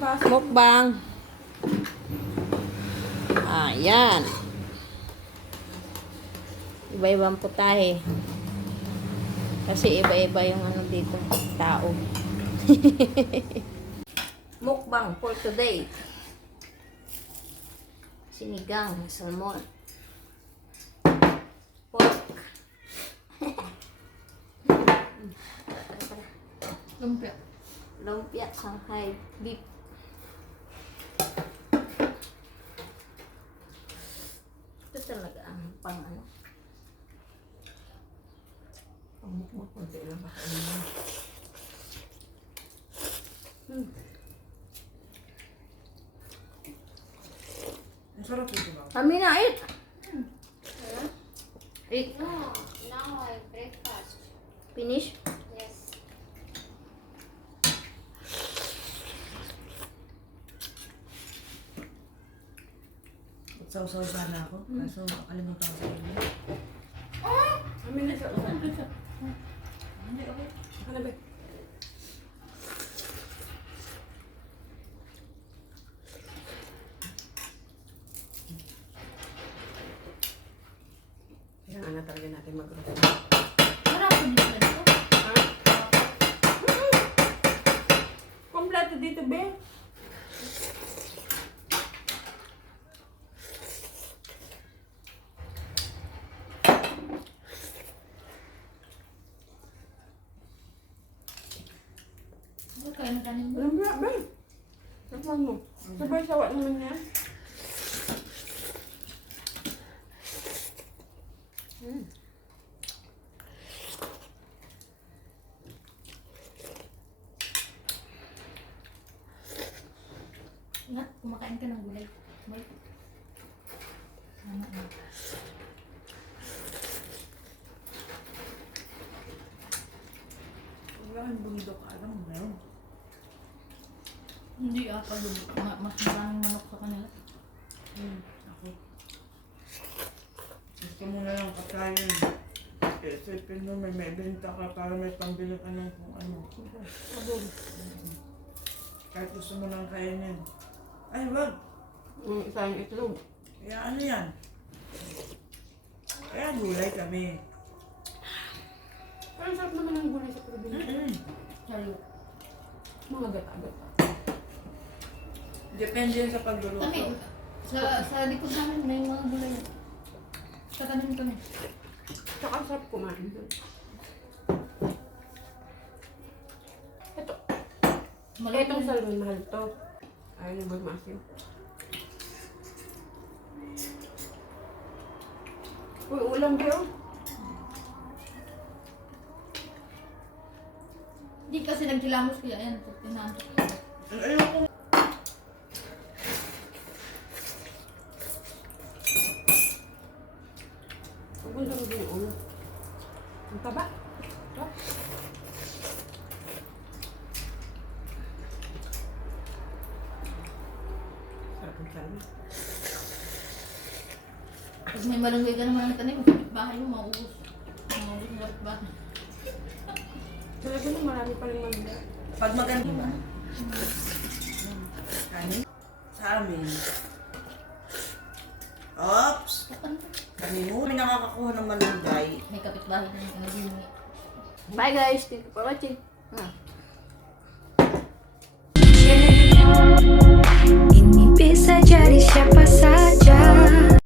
Mukbang. Ayan. Iba-ibang putahe. Kasi iba-iba yung ano dito, tao. Mukbang for today. Sinigang, salmon. Pork. Lumpia. Lumpia, Shanghai beef. Ito talaga ang pang ano. Ang mukmuk, konti lang baka ang sarap ito ba? Kami na, eat! Eat. No, now I breakfast. Finish? Yes. Sausaw sana ako, kaso nakalimutan ko sa inyo. Kami na sa usan. Hindi, okay. Ano ba? Kailangan na talaga natin mag-roast. Marami din pala dito. Kompleto dito, be. Ano kaya na kanin mo? Alam mo, be. Napang mo. Sabay sawa naman yan. Nga, kumakain ka ng gulay. May. Ano, ano. Wala kang bundok, alam mo meron. Hindi ako mas maraming manok sa kanila. Ako. Gusto mo na lang pagkain. Isipin mo, may benta ka para may pambili ka ng kung ano. Abon. Kahit gusto mo lang kainin. Ay, wag. Isang itlog. Kaya ano yan? Kaya gulay kami. Pero sarap naman ang gulay sa probinsya. Sayo. Mga gata-gata. Depende yan sa pagluluto. Kami, sa likod namin may mga gulay. Sa tanim kami. Tsaka sarap kumain doon. Ito. Itong salmon mahal to. Ayaw na ba maasin? Uy, ulam bro. Hindi kasi nagkilamos kaya yan. Tinaantok ko. Ayoko. Huwag mo lang din yung ulo. Ang taba. Ito. Sarap ang salmon. Pag may malunggay ka naman na tanim, bahay mo mauubos. Mauubos na bahay. Talaga na marami pa rin maganda. Pag maganda ba? Kanin? Sa amin. Oops! Kanino? Kami nakakakuha ng malunggay. May kapitbahay na yung naging. Bye guys. Thank you for watching.